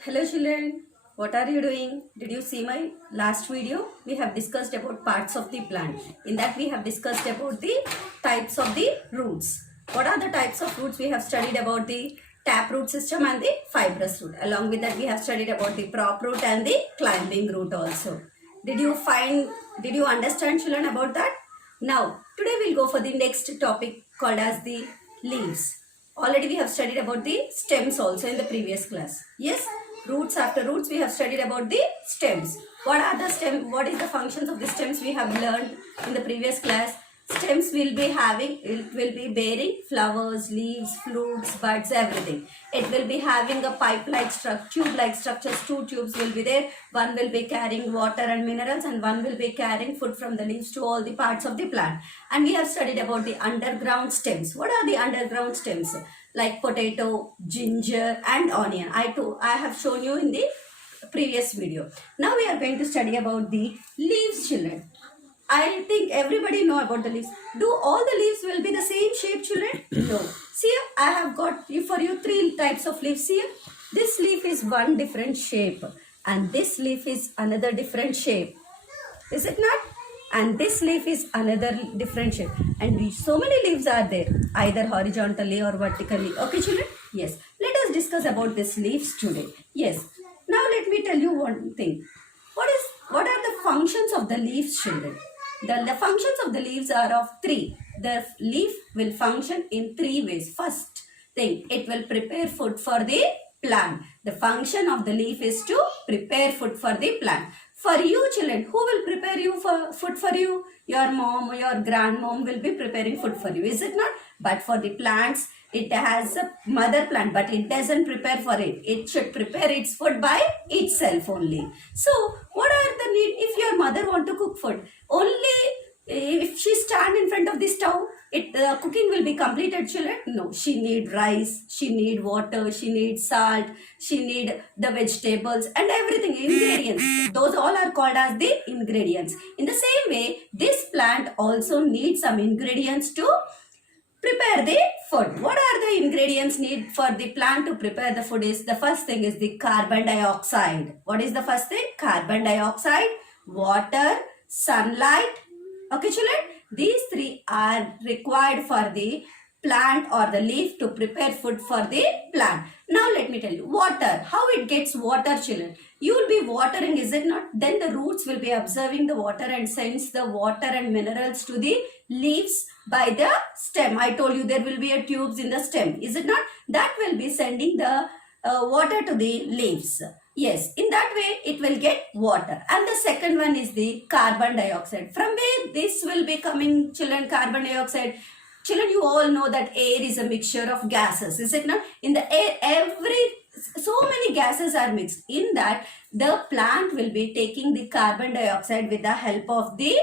Hello children, what are you doing? Did you see my last video? We have discussed about parts of the plant. In that we have discussed about the types of the roots. What are the types of roots? We have studied about the taproot system and the fibrous root. Along with that we have studied about the prop root and the climbing root also. Did you understand children about that? Now, today we'll go for the next topic called as the leaves. Already we have studied about the stems also in the previous class. Yes, roots after roots we have studied about the stems. What are the stems? What is the functions of the stems we have learned in the previous class? Stems will be it will be bearing flowers, leaves, fruits, buds, everything. It will be having a pipe-like structure, tube-like structures. Two tubes will be there. One will be carrying water and minerals and one will be carrying food from the leaves to all the parts of the plant. And we have studied about the underground stems. What are the underground stems? Like potato, ginger and onion. I have shown you in the previous video. Now we are going to study about the leaves, children. I think everybody know about the leaves. Do all the leaves will be the same shape, children? No. See, I have got for you three types of leaves here. This leaf is one different shape and this leaf is another different shape. Is it not? And this leaf is another different shape. And so many leaves are there, either horizontally or vertically. Okay, children? Yes. Let us discuss about these leaves today. Yes. Now let me tell you one thing. What are the functions of the leaves, children? The functions of the leaves are of three. The leaf will function in three ways. First thing, it will prepare food for the plant. The function of the leaf is to prepare food for the plant. For you children, who will prepare you for food for you? Your mom or your grandmom will be preparing food for you, is it not? But for the plants, it has a mother plant, but it doesn't prepare for it. It should prepare its food by itself only. So, what are the need if your mother want to cook food? Only if she stand in front of the stove, cooking will be completed, children. No, she need rice, she need water, she need salt, she need the vegetables and everything, ingredients. Those all are called as the ingredients. In the same way, this plant also needs some ingredients to prepare the food. What are the ingredients need for the plant to prepare the food? Is the first thing is the carbon dioxide. What is the first thing? Carbon dioxide, water, sunlight. Okay, children, these three are required for the plant or the leaf to prepare food for the plant. Now let me tell you, water. How it gets water, children? You will be watering, is it not? Then the roots will be observing the water and sends the water and minerals to the leaves by the stem. I told you there will be a tubes in the stem, is it not? That will be sending the water to the leaves. Yes, in that way it will get water. And the second one is the carbon dioxide. From where this will be coming, children, carbon dioxide? Children, you all know that air is a mixture of gases, is it not? In the air, so many gases are mixed. In that, the plant will be taking the carbon dioxide with the help of the,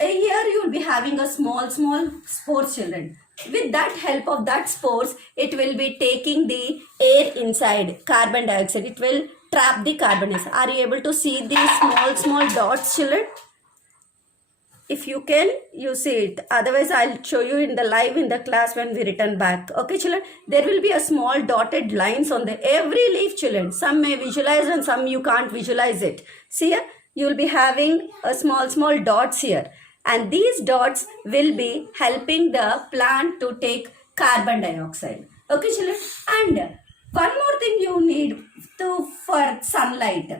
here you will be having a small spores, children. With that help of that spores, it will be taking the air inside, carbon dioxide. It will trap the carbon dioxide. Are you able to see these small dots, children? If you can, you see it. Otherwise, I'll show you in the live in the class when we return back. Okay, children? There will be a small dotted lines on the every leaf, children. Some may visualize and some you can't visualize it. See here? You will be having a small dots here. And these dots will be helping the plant to take carbon dioxide. Okay, children? And one more thing you need for sunlight.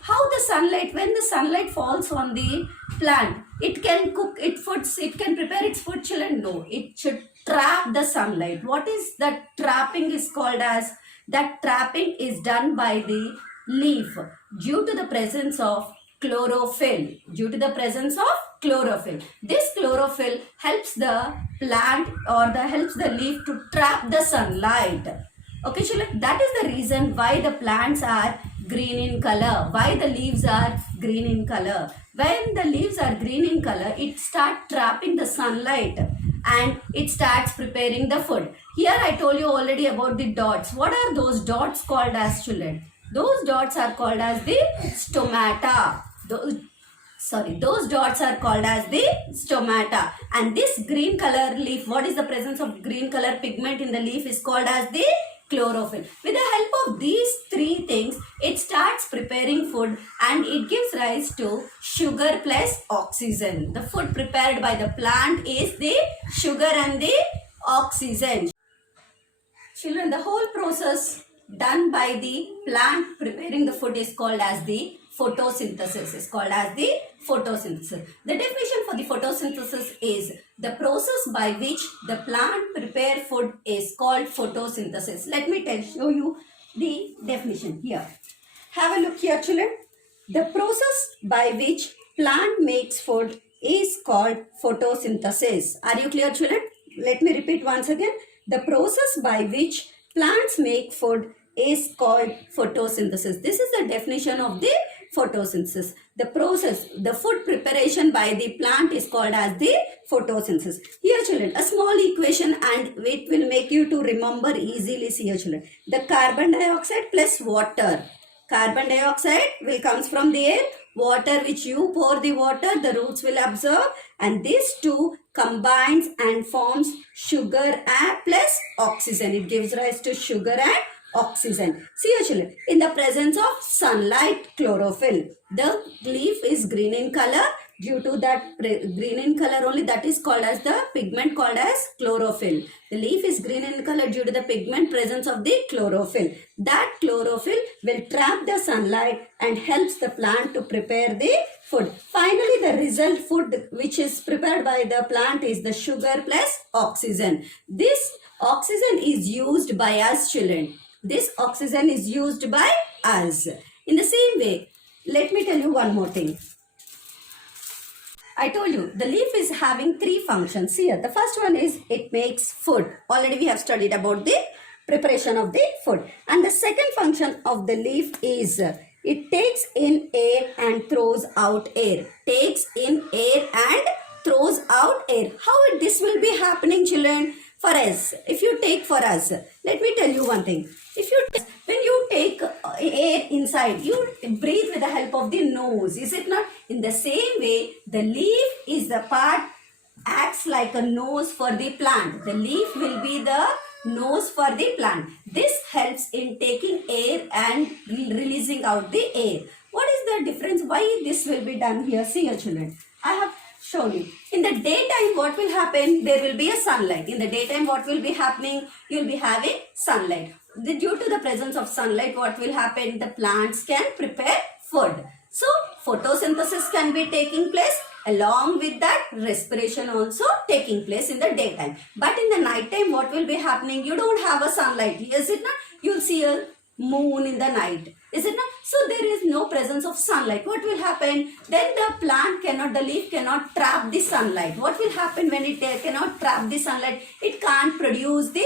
How the sunlight, when the sunlight falls on the plant, it can cook its food, it can prepare its food, children? No, it should trap the sunlight. What is that trapping is called as? That trapping is done by the leaf due to the presence of chlorophyll. Due to the presence of chlorophyll. This chlorophyll helps the plant or helps the leaf to trap the sunlight. Okay, children, that is the reason why the plants are green in color, why the leaves are green in color. When the leaves are green in color, it starts trapping the sunlight and it starts preparing the food. Here I told you already about the dots. What are those dots called as, children? Those dots are called as the stomata. Those dots are called as the stomata. And this green color leaf, what is the presence of green color pigment in the leaf is called as the chlorophyll. With the help of these three preparing food, and it gives rise to sugar plus oxygen. The food prepared by the plant is the sugar and the oxygen. Children, the whole process done by the plant preparing the food is called as the photosynthesis. The definition for the photosynthesis is the process by which the plant prepare food is called photosynthesis. Let me show you the definition here. Have a look here, children. The process by which plant makes food is called photosynthesis. Are you clear, children? Let me repeat once again. The process by which plants make food is called photosynthesis. This is the definition of the photosynthesis. The process, the food preparation by the plant is called as the photosynthesis. Here, children, a small equation, and it will make you to remember easily. See here, children. The carbon dioxide plus water. Carbon dioxide will comes from the air. Water, which you pour the water, the roots will absorb, and these two combines and forms sugar and plus oxygen. It gives rise to sugar and oxygen. See here, children, in the presence of sunlight, chlorophyll, the leaf is green in color. Due to that green in color only, that is called as the pigment called as chlorophyll. The leaf is green in color due to the pigment presence of the chlorophyll. That chlorophyll will trap the sunlight and helps the plant to prepare the food. Finally, the result food which is prepared by the plant is the sugar plus oxygen. This oxygen is used by us, children. This oxygen is used by us. In the same way, let me tell you one more thing. I told you the leaf is having three functions here. The first one is it makes food. Already we have studied about the preparation of the food. And the second function of the leaf is it takes in air and throws out air. Takes in air and throws out air. How this will be happening, children? For us, if you take for us, let me tell you one thing. When you take air inside, you breathe with the help of the nose, is it not? In the same way, the leaf is the part acts like a nose for the plant. The leaf will be the nose for the plant. This helps in taking air and releasing out the air. What is the difference? Why this will be done here? See here, children. I have shown you. In the daytime, what will happen? There will be a sunlight. In the daytime, what will be happening? You will be having sunlight. Due to the presence of sunlight, what will happen? The plants can prepare food. So, photosynthesis can be taking place. Along with that, respiration also taking place in the daytime. But in the night time, what will be happening? You don't have a sunlight. Is it not? You'll see a moon in the night. Is it not? So there is no presence of sunlight. What will happen? Then the leaf cannot trap the sunlight. What will happen when it cannot trap the sunlight? It can't produce the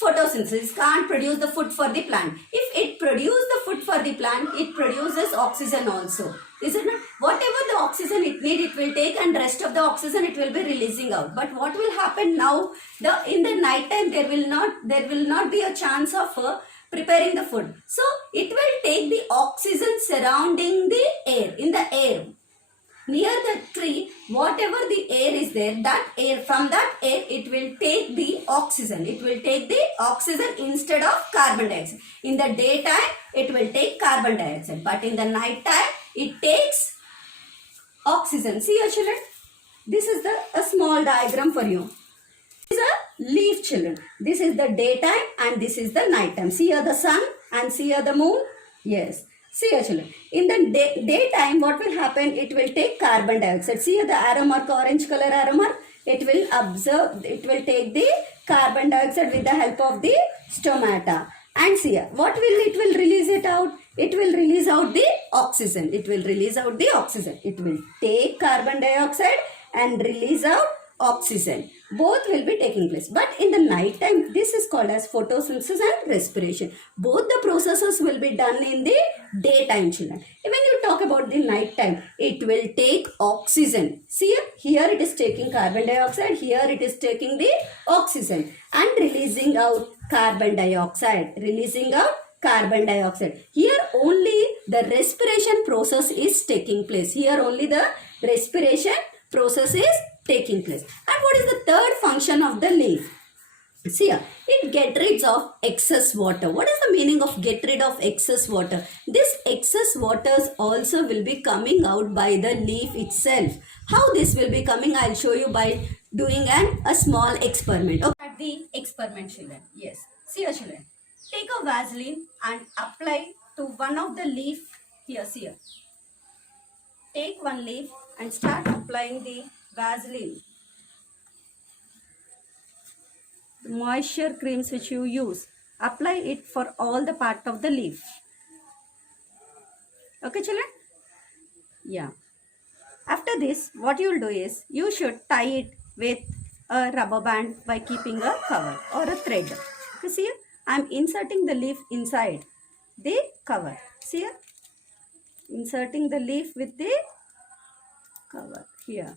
photosynthesis, can't produce the food for the plant. If it produces the food for the plant, it produces oxygen also. Is it not? Whatever the oxygen it needs, it will take, and rest of the oxygen it will be releasing out. But what will happen now? In the night time, there will not be a chance of preparing the food. So it will take the oxygen surrounding the air, in the air. Near the tree, whatever the air is there, from that air, it will take the oxygen. It will take the oxygen instead of carbon dioxide. In the daytime, it will take carbon dioxide. But in the night time, it takes oxygen. See here, children. This is a small diagram for you. This is a leaf, children. This is the daytime and this is the night time. See here the sun and see here the moon. Yes. See here, children. In the daytime, what will happen? It will take carbon dioxide. See here the arrow mark, orange color arrow mark. It will absorb, it will take the carbon dioxide with the help of the stomata. And see here, what will it will release it out? It will release out the oxygen. It will release out the oxygen. It will take carbon dioxide and release out oxygen. Both will be taking place. But in the night time, this is called as photosynthesis and respiration. Both the processes will be done in the daytime, children. When you talk about the night time, it will take oxygen. See here it is taking carbon dioxide. Here it is taking the oxygen and releasing out carbon dioxide. Releasing out carbon dioxide. Here only the respiration process is taking place. Here only the respiration process is taking place. And what is the third function of the leaf? See here, it get rid of excess water. What is the meaning of get rid of excess water? This excess waters also will be coming out by the leaf itself. How this will be coming, I'll show you by doing a small experiment. Okay. At the experiment, children. Yes. See here, children. Take a Vaseline and apply to one of the leaf here. See here. Take one leaf and start applying the Vaseline. Moisture creams which you use, apply it for all the part of the leaf. Okay, children? Yeah. After this, what you will do is you should tie it with a rubber band by keeping a cover or a thread. Okay, see here? I am inserting the leaf inside the cover. See here? Inserting the leaf with the cover here.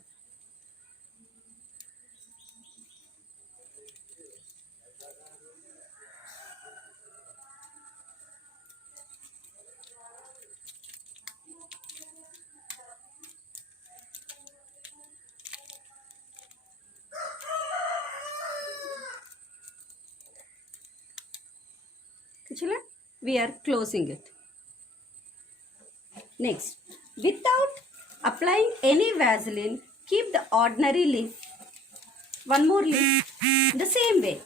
Okay, children? We are closing it. Next, without applying any Vaseline, keep the ordinary leaf. One more leaf the same way.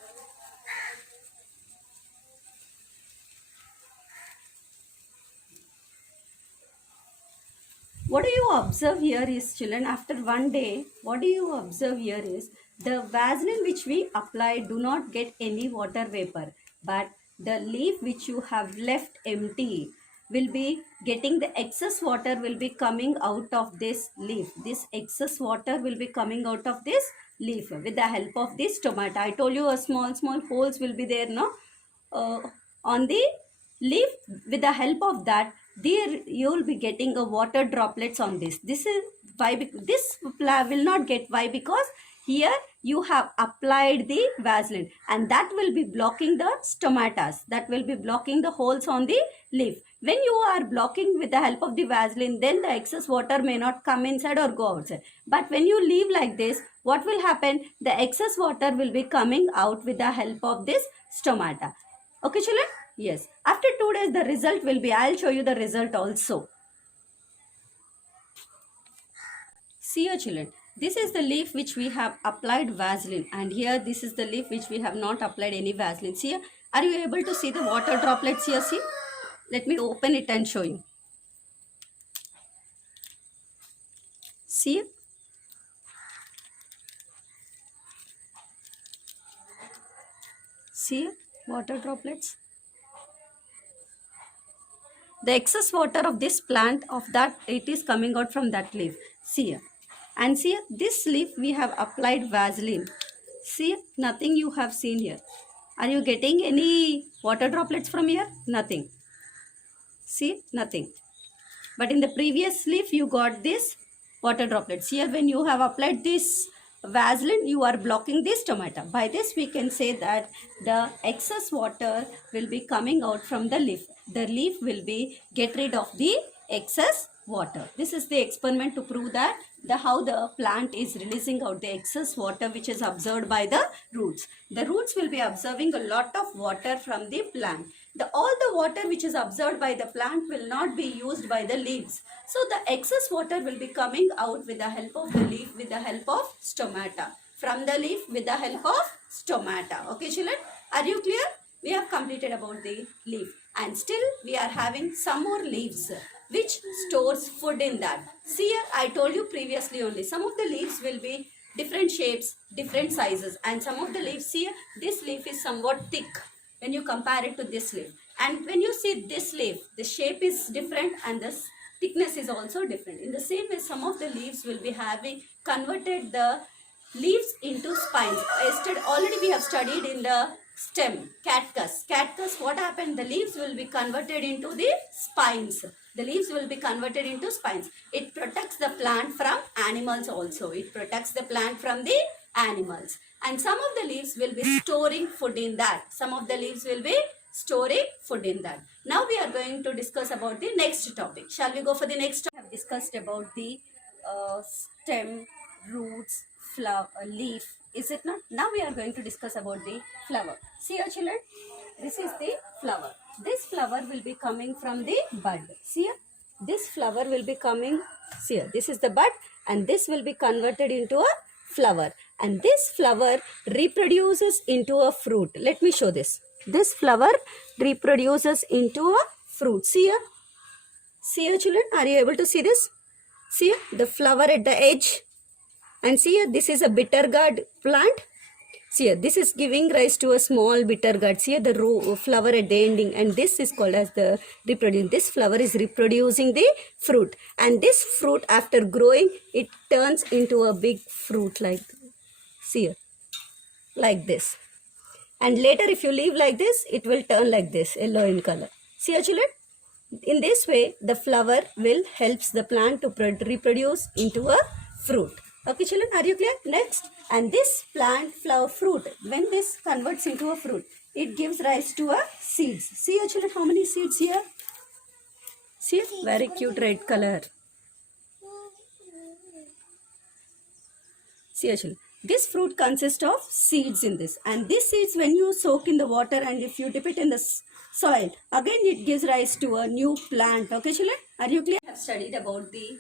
What do you observe here is, children, after one day, what do you observe here is the Vaseline which we apply do not get any water vapor, but the leaf which you have left empty will be getting the excess water will be coming out of this leaf. This excess water will be coming out of this leaf with the help of this tomato. I told you a small holes will be there, no? On the leaf. With the help of that, there you will be getting a water droplets on this is why this will not get. Why? Because here you have applied the Vaseline and that will be blocking the stomatas, that will be blocking the holes on the leaf. When you are blocking with the help of the Vaseline, then the excess water may not come inside or go outside. But when you leave like this, what will happen? The excess water will be coming out with the help of this stomata. Okay, children? Yes. After 2 days, the result will be, I'll show you the result also. See your children. This is the leaf which we have applied Vaseline, and here this is the leaf which we have not applied any Vaseline. See, are you able to see the water droplets here? See, let me open it and show you. See, see water droplets. The excess water of this plant, of that, it is coming out from that leaf. See here. And see here, this leaf we have applied Vaseline. See, nothing you have seen here. Are you getting any water droplets from here? Nothing. See, nothing. But in the previous leaf you got this water droplets. Here when you have applied this Vaseline, you are blocking this tomato. By this we can say that the excess water will be coming out from the leaf. The leaf will be get rid of the excess water. This is the experiment to prove that how the plant is releasing out the excess water which is absorbed by the roots. The roots will be absorbing a lot of water from the plant. All the water which is absorbed by the plant will not be used by the leaves. So the excess water will be coming out with the help of the leaf, with the help of stomata. From the leaf with the help of stomata. Okay, children? Are you clear? We have completed about the leaf. And still we are having some more leaves which stores food in that. See here, I told you previously only. Some of the leaves will be different shapes, different sizes. And some of the leaves, see here, this leaf is somewhat thick when you compare it to this leaf. And when you see this leaf, the shape is different and the thickness is also different. In the same way, some of the leaves will be having converted the leaves into spines. Yesterday, already we have studied in the stem, cactus. Cactus, what happened? The leaves will be converted into the spines. The leaves will be converted into spines. It protects the plant from animals also. It protects the plant from the animals. And some of the leaves will be storing food in that. Some of the leaves will be storing food in that. Now we are going to discuss about the next topic. Shall we go for the next topic? We have discussed about the stem, roots, flower, leaf, Is it not? Now we are going to discuss about the flower. See here children, this is the flower. This flower will be coming from the bud. See here, this flower will be coming, see here, this is the bud and this will be converted into a flower. And this flower reproduces into a fruit. Let me show this. This flower reproduces into a fruit. See here children, are you able to see this? See here, the flower at the edge. And see here, this is a bitter gourd plant. See here, this is giving rise to a small bitter gourd. See here, the flower at the ending, and this is called as the reproducing. This flower is reproducing the fruit, and this fruit, after growing, it turns into a big fruit like, see here, like this. And later, if you leave like this, it will turn like this, yellow in color. See here, children. In this way, the flower will helps the plant to reproduce into a fruit. Okay, children, are you clear? Next, and this plant flower fruit, when this converts into a fruit, it gives rise to a seeds. See here, children, how many seeds here? See, very cute red color. See here, children. This fruit consists of seeds in this, and these seeds, when you soak in the water and if you dip it in the soil, again it gives rise to a new plant. Okay, children, are you clear? I have studied about the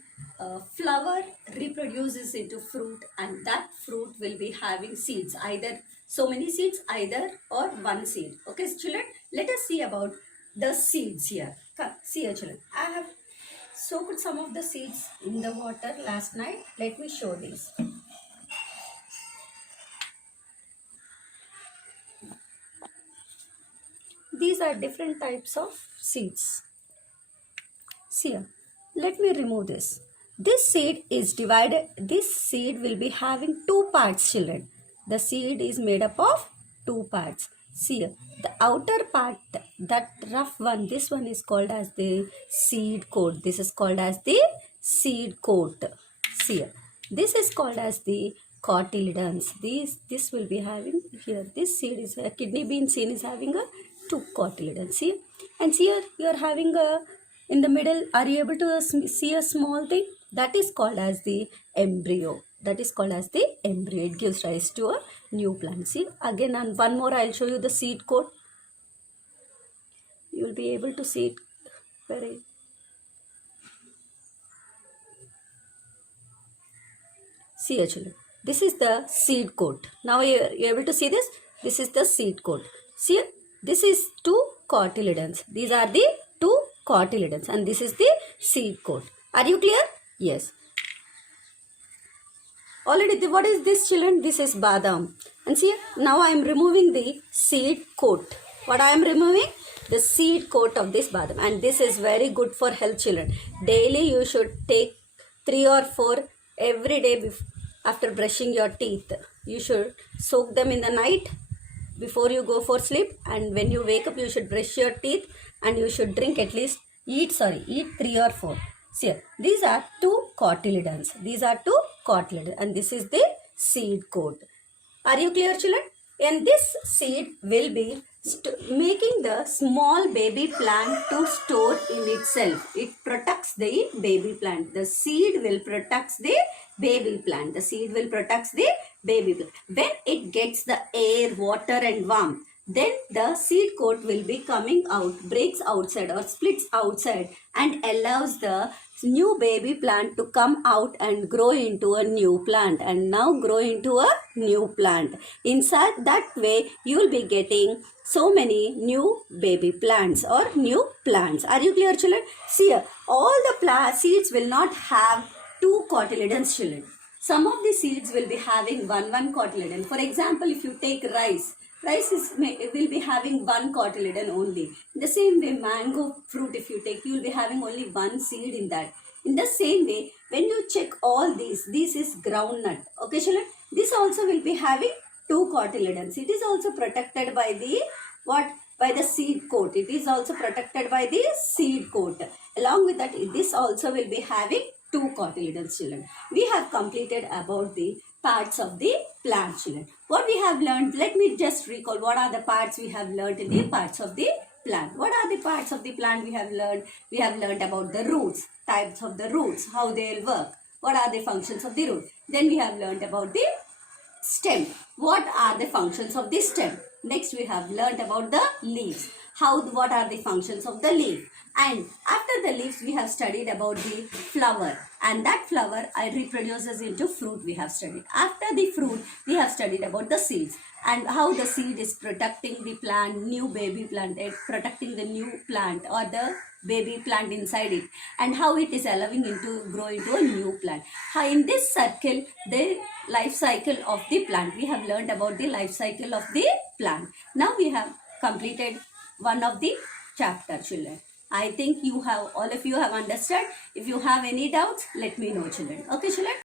flower reproduces into fruit, and that fruit will be having seeds, either so many seeds, either or one seed. Okay, children, let us see about the seeds here. See here, children, I have soaked some of the seeds in the water last night. Let me show these. These are different types of seeds. See here, let me remove this. This seed is divided. This seed will be having two parts, children. The seed is made up of two parts. See here, the outer part, that rough one, this one is called as the seed coat. This is called as the seed coat. See here, this is called as the cotyledons. This will be having here. This seed is a kidney bean seed is having a two cotyledons. See, and see here, you are having a in the middle. Are you able to see a small thing? That is called as the embryo. That is called as the embryo. It gives rise to a new plant. See again, and one more. I'll show you the seed coat. You will be able to see it very. See here, children. This is the seed coat. Now you're able to see this. This is the seed coat. See, this is two cotyledons. These are the two cotyledons, and this is the seed coat. Are you clear? Yes. Already, what is this, children? This is badam. And see, now I am removing the seed coat. What I am removing? The seed coat of this badam. And this is very good for health, children. Daily you should take 3 or 4 every day after brushing your teeth. You should soak them in the night before you go for sleep, and when you wake up you should brush your teeth, and you should drink at least eat 3 or 4. See, these are two cotyledons. These are two cotyledons, and this is the seed coat. Are you clear, children? And this seed will be making the small baby plant to store in itself. It protects the baby plant. The seed will protect the baby plant. The seed will protect the baby plant. When it gets the air, water and warmth, then the seed coat will be coming out, breaks outside or splits outside, and allows the new baby plant to come out and grow into a new plant, and now grow into a new plant. Inside that way, you will be getting so many new baby plants or new plants. Are you clear, children? See here, all the seeds will not have two cotyledons, children. Some of the seeds will be having one cotyledon. For example, if you take rice will be having one cotyledon only. In the same way, mango fruit, if you take, you will be having only one seed in that. In the same way, when you check all these, this is groundnut. Okay, children? This also will be having two cotyledons. It is also protected by the what? By the seed coat. It is also protected by the seed coat. Along with that, this also will be having two cotyledons, children. We have completed about the parts of the plant, children. What we have learned, let me just recall what are the parts we have learned in the parts of the plant. What are the parts of the plant we have learned? We have learned about the roots, types of the roots, how they will work, what are the functions of the root. Then we have learned about the Stem. What are the functions of the stem? Next we have learnt about the leaves. What are the functions of the leaf? And after the leaves we have studied about the flower, and that flower reproduces into fruit we have studied. After the fruit we have studied about the seeds and how the seed is protecting the plant, new baby plant, protecting the new plant or the baby plant inside it, and how it is allowing it to grow into a new plant. How in this circle the life cycle of the plant, we have learned about the life cycle of the plant. Now we have completed one of the chapter, children. I think all of you have understood. If you have any doubts, let me know, children. Okay, children.